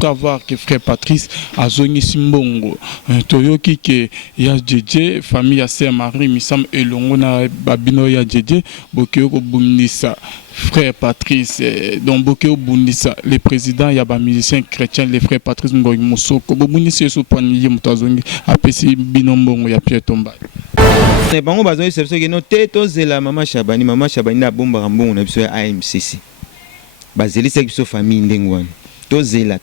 après avoir que frère Patrice a zongi simbongo toyoki que ya Djedje famille à Sœur Marie misam elongo na babino ya Djedje bokeko bundisa frère Patrice donc bokeko bundisa le président ya ba musicien chrétien les frères Patrice Ngoyi Mosoko bobundisa so paniye mutazongi apesi binombongo ya Pierre Tomba bango bazoi sepso ke no teto zela mama Shabani na bomba mbongo na biso ya AMCC bazeli se biso famille ndengwana tozela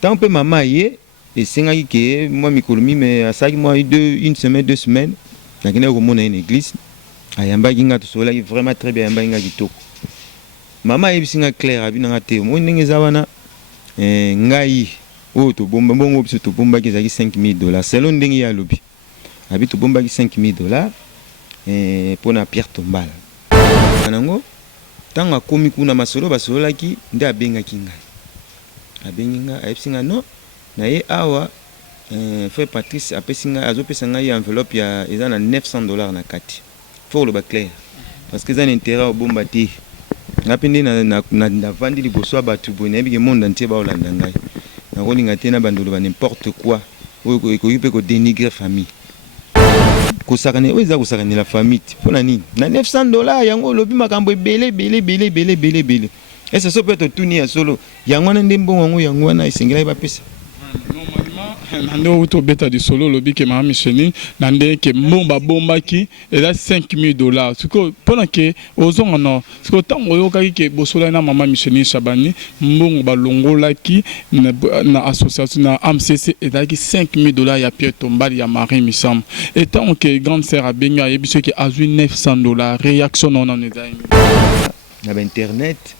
tant peu maman ye et singaki ke moi mikolomi mais asaki moi une semaine 2 semaines nakina ko mona une église ayamba kinga to sola vraiment très bien yamba kinga kitoko maman ye bisinga clair abina ngate mo ndenge zawana ngai o to bomba mbongo biso to bomba ki zaki $5,000 selon ndenge ya lobi abi to bomba ki $5,000 pour na Pierre Tombala nango tanga komi kuna masolo basolaki nde abengaki ngai abenginga ayepsinga no na ye awa frère Patrice apesinga azopesa ngai enveloppe ya eza na $900 na kati pour le ba clair parce que ça n'intérêt au bomba te ngapende na vandi liboso batu bone bige monde entier ba olanda ngai na kolinga te na bandolo ba n'importe quoi ko yupe ko dénigrer famille kosakane oza kosakane la famille pona nini na $900 yango lobi makambo ebele et ça peut être tout ni ya solo yango na ndembongo yango na isengela ba pesa nando to beta di solo lobi ke mama Micheline nande ke mbomba bombaki et là $5,000 siko pona ke ozonga no siko tango yokaki ke bosola na mama Micheline Shabani mbongo balongolaki na association na AMCC et là ki $5,000 ya Pierre Tombali ya Marie Misam et tant que grande sœur abenga yebiso ke azui $900 réaction non on est na internet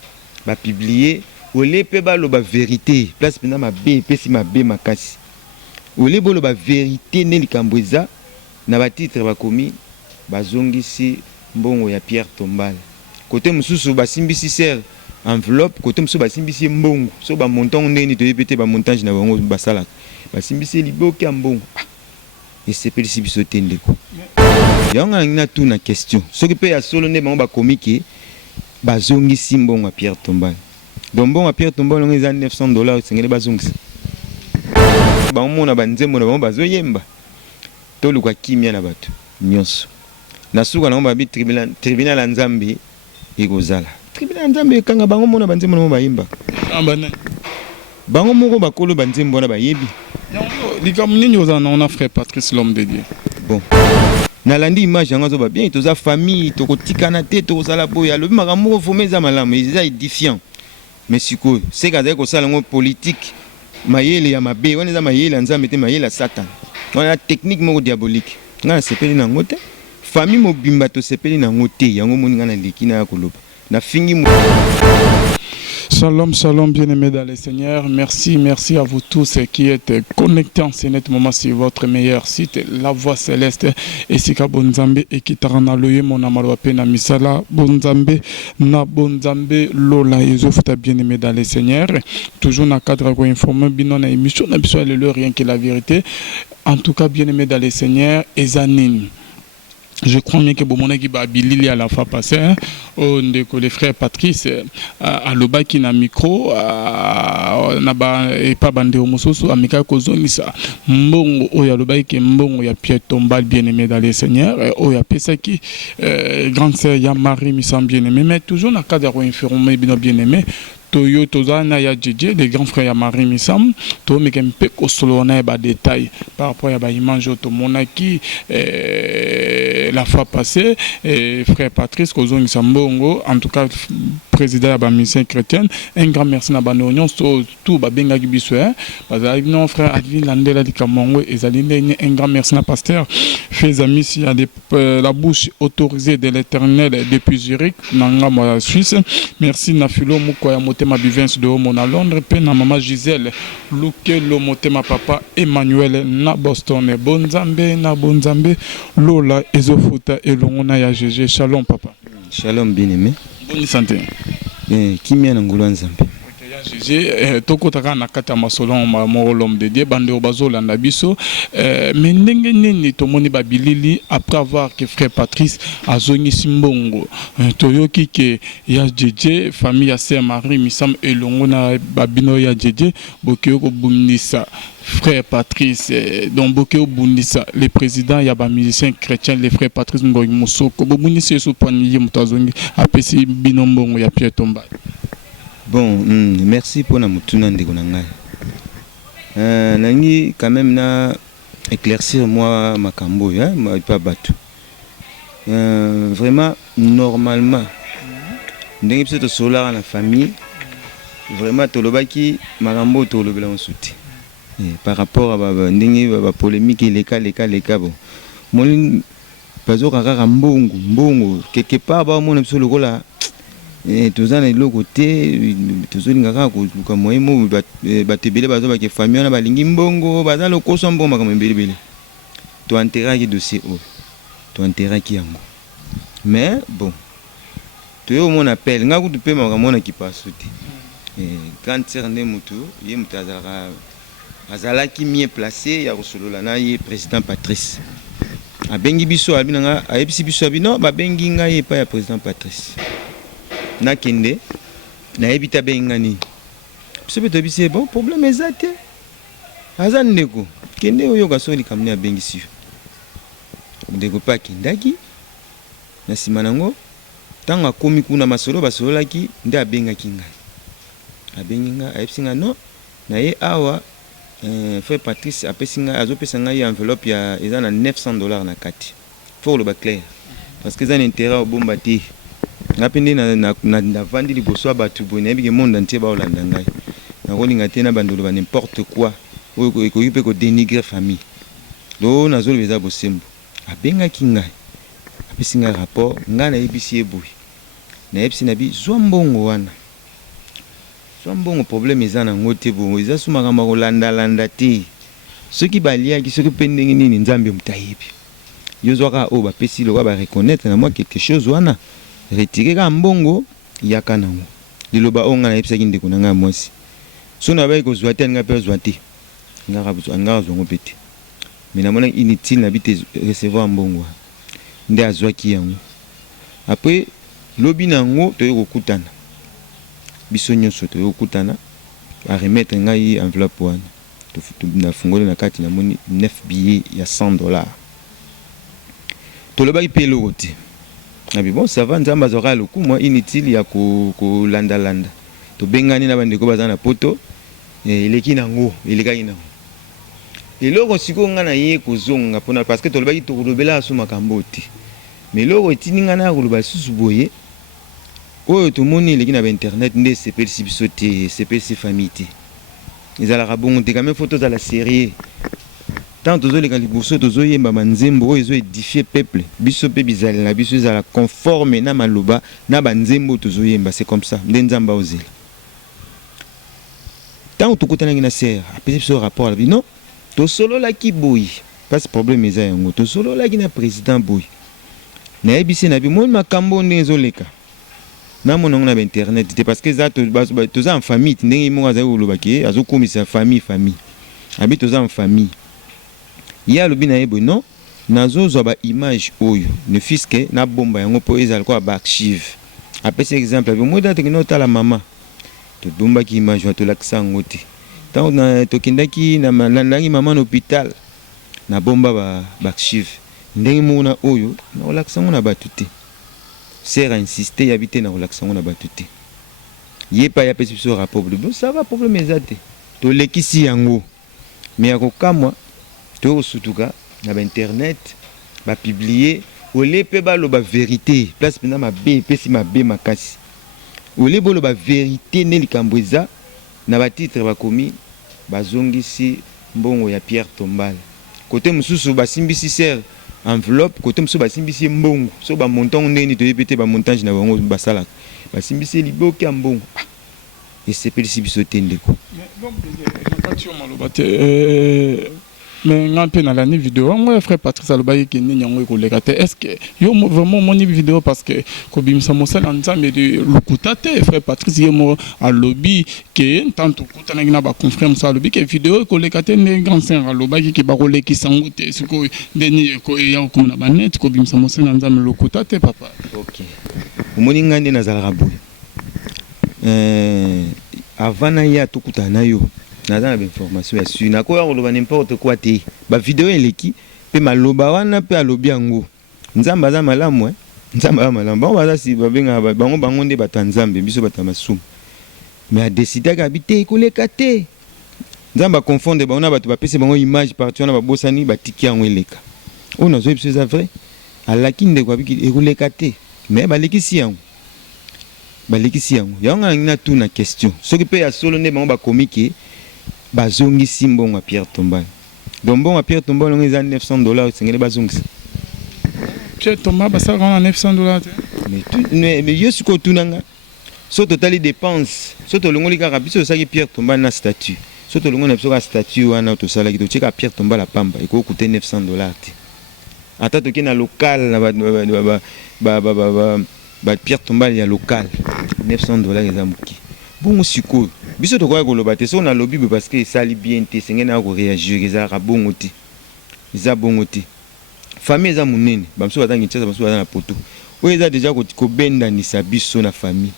ba publier olé pe ba lo ba vérité place pena ma bé pesi ma bé makasi olé bolo ba vérité ne likambweza na ba titre ba komi bazongisi mbongo ya Pierre Tombala côté mususu ba simbisi ser enveloppe côté mususu ba simbisi mbongo so ba montant ndeni to yepete ba montage na bango basala ba simbisi liboki mbongo et c'est pelisi biso tendeko yanga ngina tout na question ce que pe ya solo ne bango ba komiki bazongisi mbongo ya Pierre Tombala donc bon à Pierre Tombala on est à $900 sengele bazongisi ba mona banzembo na ba bazoyemba to lukwa kimia na bato nyonso na suka na ba bi tribunal ya Nzambe ikozala tribunal ya Nzambe kanga bango mona banzembo na ba yimba ambana bango moko bakolo banzembo na ba yebi likamuni ozana on a frère Patrice l'homme de Dieu bon nalandi image yango zo ba bien toza famille to kotikana te to sala boya lobi makambo fomeza malamu eza édifiant mais siko c'est kaza ko sala ngo politique mayele ya mabe wana za mayele Nzambe te mayele Satan wana technique moko diabolique ngana sepeli na ngote famille mobimba to sepeli na ngote yango moni ngana likina ya koloba na fingi Shalom, shalom, bien-aimés dans le Seigneur. Merci à vous tous qui êtes connectés en ce net moment sur votre meilleur site, La Voix Céleste. Et si ka bonzambe et qui tarana loye mon amaroape na misala bonzambe na bonzambe lola ezofuta bien-aimés dans le Seigneur. Toujours na cadre ko informer bino na émission na biso le rien que la vérité. En tout cas, bien-aimés dans le Seigneur, ezanine. Je crois bien que Bomona qui va bilili à la fois passée, on décolle les frères Patrice à l'oba qui n'a micro, et pas bandé au mososo, à Mika Kozonisa, Mbongo, Oya l'oba qui est Mbongo, ya Pierre Tombal bien aimé dans les seigneurs, Oya Pesaki, grande sœur, ya Marie Missam bien aimé, mais toujours dans le cadre infirmier bien aimé. Toyo Tozana ya Djedje, les grands frères ya Marie Missam, to me kempe ko solo na ba détail par rapport à ba image to monaki la fois passée frère Patrice Kozongi Sambongo en tout cas président de la mission chrétienne un grand merci na ba union tout ba benga biso parce que non frère Advin Landela di Kamongo ezali un grand merci na pasteur fait amis il y a la bouche autorisée de l'Éternel depuis Zurich nanga moi Suisse merci na filo muko ma bivence de Homo à Londres, na maman Gisèle, Luke Lomotema papa Emmanuel na Boston, Bonzambe, Lola Ezofuta et Longona ya GG. Shalom papa. Shalom bien aimé. Bonne santé. Qui m'a n'angolo Nzambe. GG tokotaka na kata masolon l'homme de Dieu bande bazolanda biso mais ndenge nini tomoni babilili après avoir que frère Patrice azongi simbongo toyoki ke ya JJ famille ya sœur Marie misam elongo na babino ya JJ bokeyo ko bundisa frère Patrice donc bokeyo bundisa le président ya ba musicien chrétien le frère Patrice Ngoyi Musoko bo bundisa so paniye mutazongi apesi binombongo ya Pierre Tomba. Bon, merci pour la mutuna ndeko na ngai. Nangi quand même na éclaircir moi makambo hein, pas bateau. Vraiment normalement ndenge biso to solar na famille vraiment to lobaki makambo to lobela on souti. Par rapport à ndenge ba polémique les cas bon. Mon bazo kaka mbongo quelque part ba mon biso lokola tozana iloko te tozolingaka koluka moyemo batebele bazo bake famille wana balingi mbongo baza lokoso mbongo makambo ebelebele toenterraki dossier oyo toenterraki yango mais bon toyo mon appel nga kutu pe makambo na kipasu te grande sœur nde mutu ye mutu azalaki mieux placé ya kosolola na ye président Patrice abengi biso abinanga ayebisi biso abino babengi ngai epai ya président Patrice nakende na ebita bengani biso beto bise bon problème ezate aza ndeko kende oyo kasoli kamne abengisi ndeko pa kindaki na sima nango tanga komi kuna masolo basololaki nde abengaki ngai abengi ngai ayebsinga non na ye awa frère Patrice apesi ngai azopesa ngai enveloppe ya eza na $900 na kati faut le clair parce que ça intérêt au bomba te ngapende na vandi liboso abatu bo na bige monde entier ba olanda ngai na kolinga te na bandolo ba n'importe quoi oyo ko ko dénigrer famille do na zolo beza bosembo abenga kingai apesi ngai rapport nga na ebisi eboui na ebisi na bi zwambongo wana zwambongo problème ezana ngote bo eza sumaka makolanda te soki balia ki soki pendenge nini nzambe mutayebi yozwaka o bapesi lo ba reconnaître na moi quelque chose wana retirer ka mbongo yaka nango liloba onga na episa kindeko na nga mwasi so na ba ko zwate nga pe zwate nga zongo pete mais na mona inutile na bite recevoir mbongo nde azwaki yango après lobi nango to yokutana biso nyonso to yokutana ba remettre ngai enveloppe wana to na fungole na kati na moni 9 billets ya $100 to lobaki pe lokote. Ah bon, ça va, nzamba zora le coup, moi inutile ya ko landa. To bengani na bandeko bazana poto, eleki nango, eleka ina. Eloko siko nga na ye kozonga pona parce que to lobaki to lobela asu makambo te. Mais loko etininga na koloba susu boye. Oyo to moni eleki na internet nde sepelisi biso te, sepelisi famille te. Ezala rabongo te quand même photos à la série. Tant tous les caliboursos, tous les manzembo, ils ont édifié peuple. Biso pe bizali na biso ezala conforme na maloba na banzembo tous les c'est comme ça. Ndenzamba ozeli. Tant tout kotana ngina ser, apesi biso rapport la non. To solo la ki boy. Pas problème eza yango. To solo la ki na président boy. Na ebisi na bi mon makambo ndezoleka. Na monongo na internet parce que za to za en famille, ndenge mo aza olobaki, azokomisa famille. Abi to za en famille. Ya lobina ebo non nazo zo ba image oyo ne fiske na bomba yango po ezal ko ba archive apesi exemple abi mo date kino tala mama to bomba ki image to lakisa ngote tant na to kindaki na malandangi mama na hôpital na bomba ba archive ndenge mona oyo na lakisa ngona batuti sera insister habiter na lakisa ngona batuti yepa ya pesi so rapport bon ça va problème ezate to lekisi yango mais akokamwa to sutuka na internet ba publier ole pe ba lo ba vérité place pena ma be pesi ma be makasi ole bolo ba vérité ne likambweza na ba titre ba komi bazongisi mbongo ya Pierre Tombal côté mususu ba simbisi ser enveloppe côté mususu ba simbisi mbongo so ba montant neni to yepete ba montage na bango ba sala ba simbisi liboki mbongo et c'est pelisi biso tendeko mais donc nakati yo maloba te mais on peut dans la vidéo moi frère Patrice Alobaye qui ni nyango ko lekate est-ce que yo vraiment mon vidéo parce que ko bimsa mosala nzambe de lukutate frère Patrice yemo a lobby que tant tout kutana ngina ba confirme ça lobby que vidéo ko lekate ne grand saint Alobaye qui ba ko lekisa ngote siko deni ko ya ko na banet ko bimsa mosala nzambe lukutate papa. OK omoni ngande na zala rabu avant na ya tukutana yo naza na information ya su na ko ya loba n'importe quoi te ba vidéo eleki pe maloba wana pe alobi yango nzamba za malamu nzamba malamu ba baza si ba benga bango nde bato nzambe biso bato masumu mais a décider ka bité koleka te nzamba confondre ba ona bato ba pese bango image partout na ba bosani ba tiki yango eleka on a zo biso za vrai alaki nde kwa biki ekoleka te mais ba lekisi yango balekisi yango yango na tuna question soki pe ya solo nde bango ba komiki bazongisi mbongo Pierre Tombal donc mbongo Pierre Tombal on est à $900 sengele bazongisa Pierre Tombal basa na $900 mais yo siko tunanga so totali dépense so to longoli kaka biso saki Pierre Tombal na statut so to longoli na biso ka statut wana to sala ki to cheka Pierre Tombal la pamba eko coûter $900 te ata to na local na ba Pierre Tombal ya local $900 ezamuki bon siko biso to kwa koloba te so na lobby parce que sali bien te sengena ko réagir ezaka bongo te eza bongo te famille eza munene bamso batangi tshasa bamso bazana poto o eza déjà ko benda ni sabiso na famille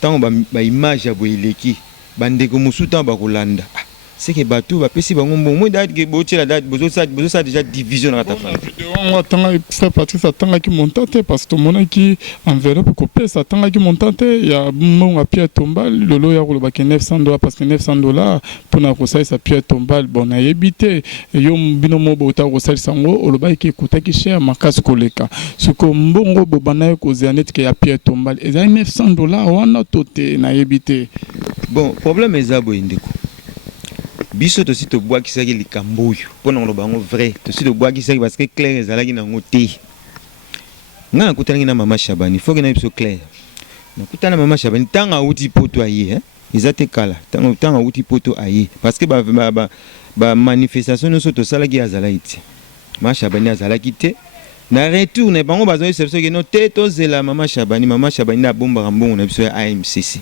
tango ba image ya boeleki bandeko musuta ba kolanda c'est que bateau va pesi bango mbongo date ke botela date bozo ça déjà division na ta famille on attend frère Patrice attend ki montate parce que mon qui enveloppe ko pesa attend ki montate ya mbongo Pierre Tombal lolo ya ko ba $900 parce que $900 pour na ko sa Pierre Tombal bon na yebité yo bino mo bota ko sa sango oloba ki kuta ki cher makasi koleka suko mbongo bobana ko zianet ke ya Pierre Tombal eza $900 wana tote na yebité bon problème ezabo indeko biso to si to bois qui saki likambo yo pona ngolo bango vrai to si to bois qui saki parce que clair ezalaki na ngote nga kutana na mama Shabani faut que na biso clair na kutana mama Shabani tanga uti poto aye ezate kala tanga uti poto aye parce que ba manifestation no so to salaki azalaiti mama Shabani azalaki te na retourne bango bazo se que no teto zela mama Shabani na bomba mbongo na biso ya AMCC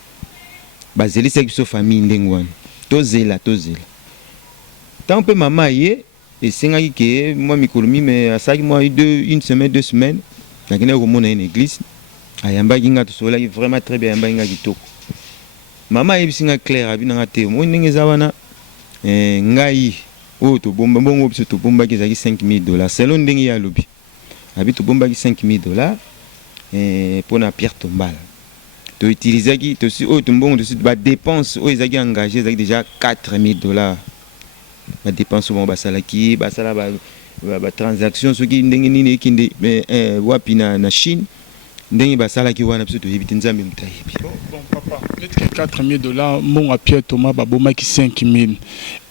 bazeli saki biso famille ndengwana tozela tant peu maman yé et singaki que moi mikolomi mais à ça moi une semaine 2 semaines na kina ko mona une église ayamba kinga to sola vraiment très bien ayamba kinga kitoko maman yé singa clair abi na te mo ndenge zawana ngai o to bomba bongo biso to bomba ki zaki $5,000 selon ndenge ya lobi abi to bomba ki $5,000 pour na Pierre Tombal to utiliser qui to si o to mbongo to ba dépense o ezaki engagé ezaki déjà $4,000 ba dépense bon basalaki basala ba transaction soki ndenge nini kinde wapi na Chine ndenge basalaki wana biso to yebiti nzambe mutayebi bon papa peut-être que $4,000 mon à Pierre Thomas babomaki 5,000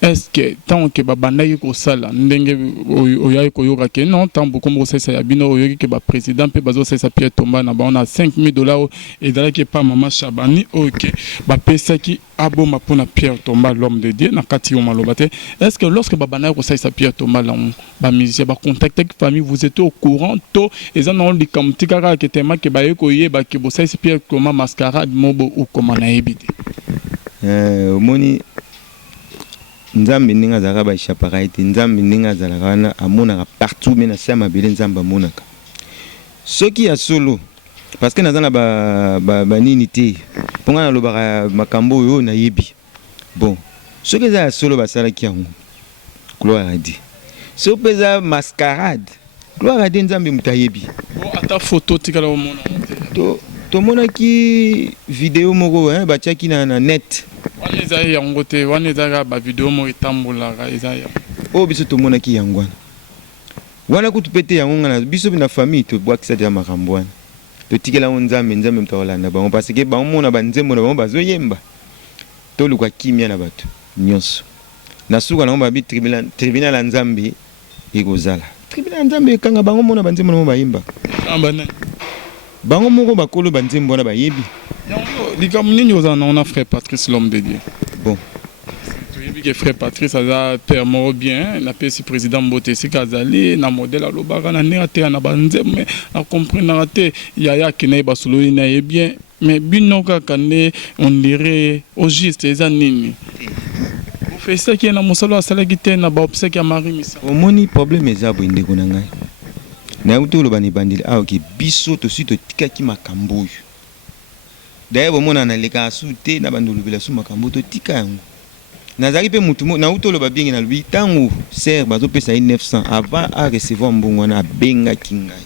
est-ce que tant que babandaki ko sala ndenge oyayi ko yoka ke non tant beaucoup mo ça ya bino oyoki ke ba président pe bazo ça Pierre Thomas na ba on a $5,000 et dalaki pa mama Shabani OK ba pesaki aboma pona Pierre Thomas l'homme de Dieu na kati yo malobate est-ce que lorsque babandaki ko ça Pierre Thomas là ba musicien ba contacter avec famille vous êtes au courant to et en on dit comme tikara ke tema ke ba yeko yeba ke bo ça Pierre Thomas mascarade mobo ou comment na ebité moni nzambe ninga zaka ba ishapaka ite nzambe ninga zalaka wana amonaka partout mais na sama bele nzamba amonaka soki ya solo parce que nazana ba nini te ponga na lobaka makambo yo na yebi bon soki za ya solo basala ki yango gloire à Dieu so peza mascarade gloire à Dieu nzambe mutayebi bon ata photo tikala o mona to mona ki vidéo moko batiaki na net wana eza yango te wana ezaka ba vidéo mo etambolaka eza ya o biso to mona ki yango wana kutu pete yango ngana biso na famille to bwakisa dia makambo wana to tikela nzambe mutaolanda bango parce que bango mona banzembo na bango bazoyemba to luka kimia na bato nyonso na suka na ba tribunal ya nzambe ekozala tribunal ya nzambe kanga bango mona banzembo na bayimba ambana bango moko bakolo banzembo na bayebi likambo nini ozana na frère Patrice l'homme de Dieu bon que frère Patrice a permis bien na pesi président Mbote Sikazali na modèle à l'obara na néate na banze mais na comprendre te yaya kene basolo na bien mais binoka kane on dirait au juste les anini vous faites ça qui est na mosalo asala gite na ba obsèque ya Marie Missa au moni problème ezabo ndeko na ngai na utolo bani bandili a ok biso to suite tika ki makambo d'ailleurs bomona na leka sute na bandulu bila su makambo to tika yango nazali pe mutu na utolo ba bingi na lui tango ser bazo pesa 900 avant à recevoir mbongo na benga kingai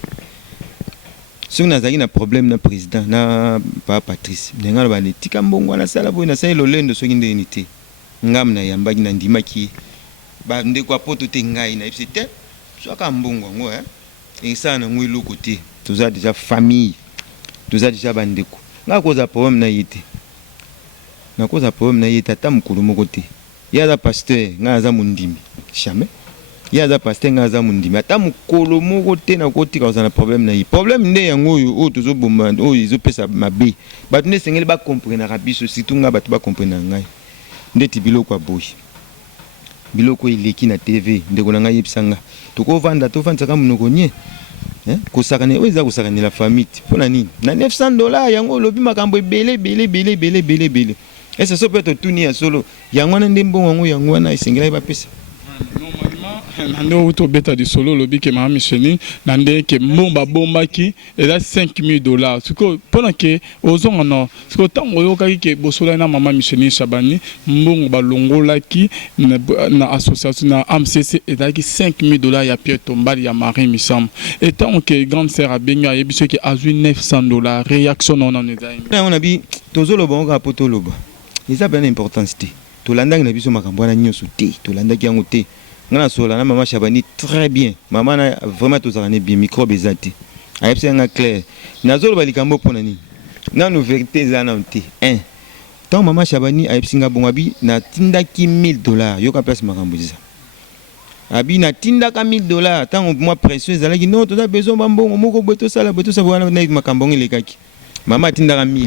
so nazali na problème na président na pa Patrice ndenga ba ne tika mbongo na sala boy na sala lolendo so nginde unité ngam na yambaki na ndimaki ba ndeko apoto te ngai na ipsite so ka mbongo ngo et ça na ngwe lo côté tous a déjà famille tous a déjà bandeko nga koza problème na yité na koza problème na yité ata mukulu moko te ya za pasteur nga za mundimi jamais ya za pasteur nga za mundimi ata mukolo moko te na kotika koza na problème na yi problème nde yango oyo o tozo bomba o izo pesa mabe batu ne sengeli ba comprendre na biso surtout nga batu ba comprendre ngai ndeti biloko aboyi biloko ileki na TV ndeko na ngai yebisanga toko vanda to vanda kama munoko nye kosakane oza kosakane la famille pona nini na $900 yango lobi makambo ebele bele esa so peut tout ni ya solo yango na ndembo yango yango na isengela ba pesa nande auto beta du solo lobi ke Marie Micheline nande ke mbomba bombaki ela $5,000 siko pona ke ozonga no siko tango yokaki ke bosola na Maman Micheline Shabani mbongo balongolaki na association na AMCC etaki $5,000 ya Pierre Tombali ya Marie Missam et tant que grande sœur abenga yebiso ke azui $900 réaction non on on a bi tozolo bonga potoloba isa bien importance te tolandaki na biso makambo na nyoso te tolandaki yango te ngana sola na Maman Shabani très bien maman na vraiment tozakane bien microbe ezati ayepse nga clair nazolo balikambo pona nini na no vérité zana te tant Maman Shabani ayepse nga bongabi na tindaki $1,000 yoka place makambo za abi na tindaka $1,000 tant moi pression ezalaki non toza besoin bambongo moko beto sala na makambo ngelekaki mama tindaka 1000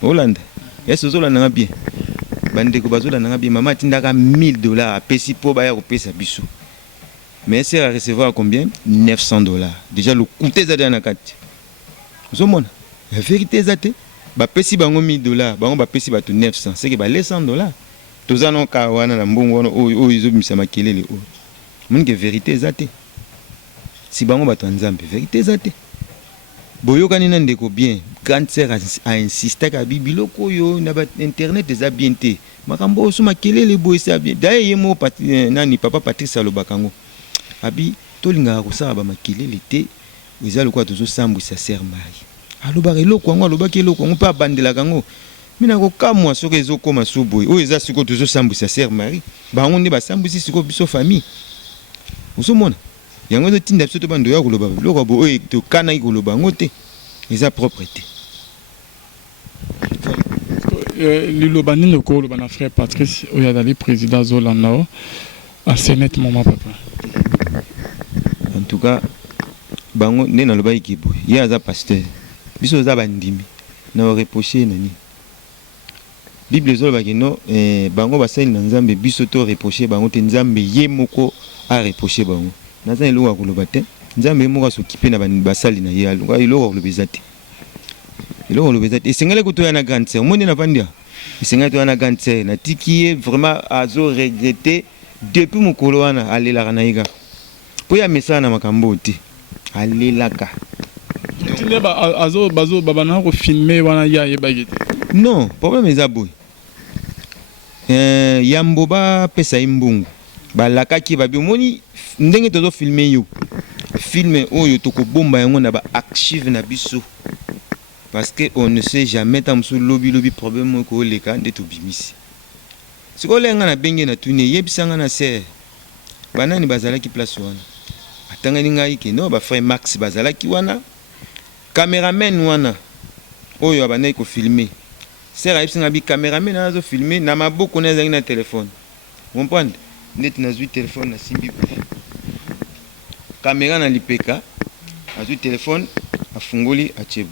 Hollande yeso zola na bien bandeko bazola na bien maman tindaka $1,000 apesi po baya kopesa biso mais c'est à recevoir combien $900 déjà le coûté za na kati zomona la vérité zate ba pesi bango $1,000 bango ba pesi ba to 900 c'est que ba les $100 tozana ka wana na mbongo wana o izobimisa makelele o munike vérité zate si bango ba to nzambe vérité zate boyokani na ndeko bien grande sœur a insisté ka biloko yo na ba internet eza bien te makambo so makelele boy sa bien d'ailleurs yemo nani papa Patrice alobakango abi tolinga ko sa ba makelele te eza lokwa tozo sambwisa sœur Marie alobaka eloko ngo alobaki eloko ngo pa bandela kango mina ko kamwa soki ezokoma suboy o eza siko tozo sambwisa sœur Marie bango nde basambwisi siko biso famille usomona yango de tinda biso to bando ya koloba biloko bo oyo to kana ikoloba ngo te eza propreté liloba nini koloba na frère Patrice oyo azali président Zolanda a Sénat maman papa en tout cas bango nde naloba ikibo ye aza pasteur biso za bandimi na reprocher nani Bible zoloba ke no bango basali na nzambe biso to reprocher bango te nzambe ye moko a reprocher bango naza eloko koloba te nzambe moko asokipe na basali na ye eloko koloba te eloko koloba te esengeli kotoya na grande sœur omoni na vandia esengeli toya na grande sœur na tiki ye vraiment azo regretter depuis mokolo wana alelaka na ye kaka po ya mesala na makambo te alelaka tinde bazo babana ko filmer wana ya yebaki te non problème eza boy yambo ba pesa imbungu balakaki babi omoni ndenge tozo filmer yo filme oyo tokobomba yango na ba archive na biso parce que on ne sait jamais tant sur lobby problème ko leka nde to bimisi siko lenga na benge na tune yebisanga na sœur banani bazalaki place wana atangani ngai ke no ba frère Max bazalaki wana cameraman wana oyo abanai ko filmer sœur ayebisanga bi cameraman azo filmer na maboko na zangi na téléphone comprendre net na zui téléphone na simbi caméra na lipeka azui téléphone afungoli achebu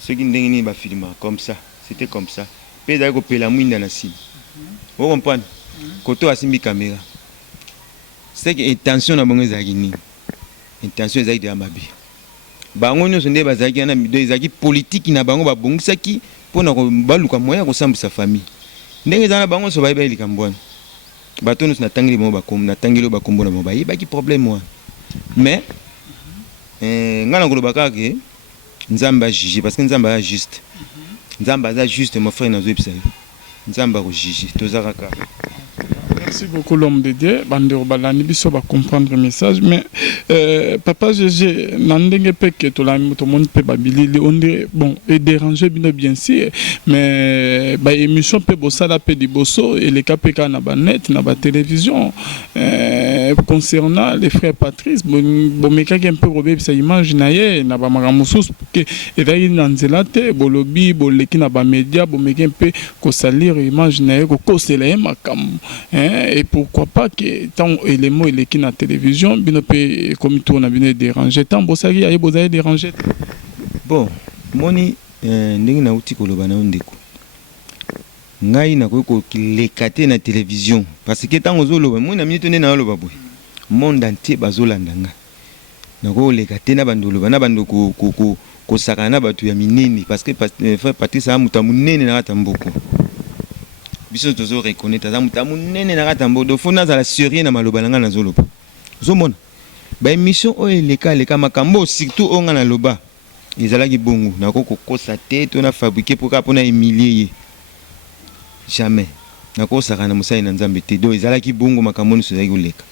ceux qui ndenge ni ba filma comme ça c'était comme ça pe da ko pela mwinda na sim vous comprenez koto asimbi caméra c'est que intention na bango ezalaki nini intention ezalaki de mabe bango nyonso nde bazalaki na mido ezalaki politique na bango babongisaki mpona baluka moya kosambisa famille ndenge ezala na bango nyonso bayeba likambo wana bato nyonso natangeli bango bakombo natangeli bakombo na bango bayebaki problème wana mais nga na koloba kaka ke nzambe ajuge parce que nzambe aza juste nzambe aza juste mon frère nazoyebisa yo nzambe akojuge toza kaka. Merci beaucoup l'homme de Dieu. Bandero balani biso ba comprendre le message mais papa GG nandenge peke to la to monde pe babilili on dirait bon et déranger bien sûr mais ba émission pe bosala pe di bosso et les KPK na ba net na ba télévision concernant les frères Patrice bon meka un peu robé ça image na ye na ba maramusus que et na nzela te bolobi boleki na ba média bon meka un peu ko salir image na ye ko kosela makam et pourquoi pas que tant élément il est qui na télévision bino pe comme tourne bino déranger tant bosaki aye bozaye déranger bon moni ndenge na uti koloba na ndeko ngai na ko lekate na télévision parce que tant ozoloba moni na minute na loba boy monde entier bazolanda nga na ko lekate na bandoloba na bando ko sakana batu ya minini parce que frère Patrice a muta munene na tamboko biso tozo reconnaître za muta munene na tamboko do fona za la série na maloba nga na zoloba zomona ba émission o leka makambo surtout onga na loba ezalaki bongo na ko kosa te to na fabriquer pour na humilier jamais na ko sakana musai na nzambe te do ezalaki bongo makambo so zaki leka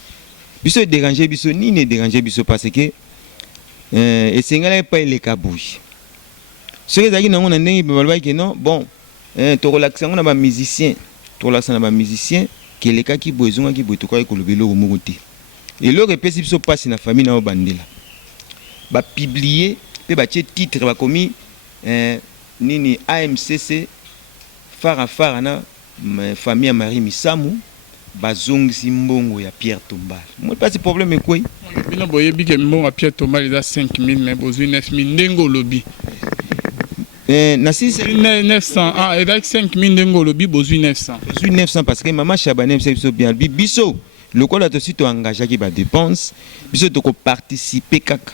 biso déranger biso ni ne déranger biso parce que esengala pa leka bouille ce que zaki nango na ndenge balba ke non bon to relaxer ngona ba musicien to relaxer na ba musicien ke leka ki bozonga ki boto ko kolobelo ko mokote et le repesi biso passe na famille na bandela ba publier pe ba titre ba komi nini AMCC fara na famille ya Marie Misamu bazongisi mbongo ya Pierre Tombal moi pas ce problème quoi bino boyebi ke mbongo ya Pierre Tombal eza 5000 mais bozui 9000 ndengo lobi na 900 ah et avec 5000 ndengo lobi bozui 900 bozui 900 parce que maman Chabanem c'est bien biso le quoi là aussi to engagé qui ba dépense biso to ko participer kaka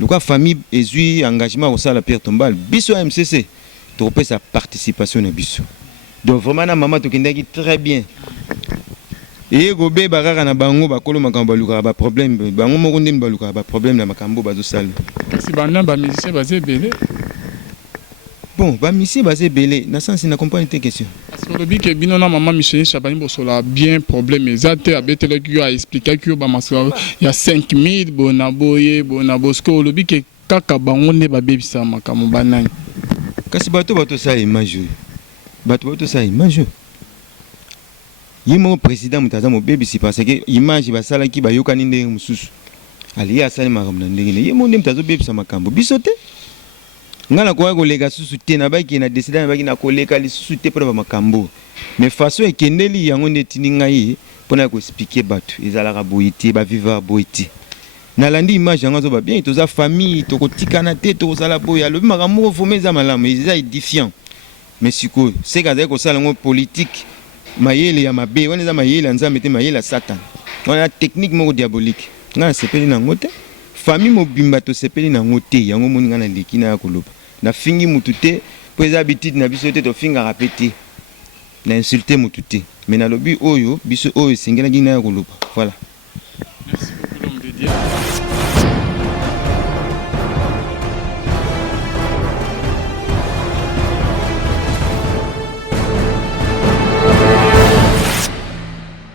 le quoi famille ezui engagement au sala Pierre Tombal biso MCC to pe sa participation na biso donc vraiment na maman to kindaki très bien et gobe baraka na bango bakolo makambo baluka ba problème bango moko ndimba baluka ba problème na makambo bazo sala kasi bana ba musicien bazé belé bon ba musicien bazé belé na sens na comprendre tes questions parce que le but que bino na maman Michel Chabani bosola bien problème exact abetele ki a expliquer que ba maso il y a 5000 bona boye bona bosco le but que kaka bango ne ba bebisa makambo banani kasi bato ça image bato ça image yimo président mutaza mo bébé si parce que image basala ki bayokani ndenge mususu ali ya sali makambo ndenge yimo ndem mutazo bébé sa makambo bisote ngala ko koleka susu te na baki na décider na baki na koleka li susu te pour makambo mais façon ekendeli yango ndetini ngai pona ko expliquer bato ezalaka boyiti ba vivre boyiti na landi image yango zo ba bien toza famille to kotikana te to sala boya le makambo fomeza malamu eza édifiant mais siko c'est kaza ko sala ngo politique mayele ya mabe wana za mayele nzambe te mayele satan wana technique moko diabolique ngana sepeli na ngote famille mobimba to sepeli na ngote yango moni ngana likina ya koloba na fingi mutu te po eza habitude na biso te to finga répéter na insulter mutu te mais na lobi oyo biso oyo singela gina ya koloba voilà.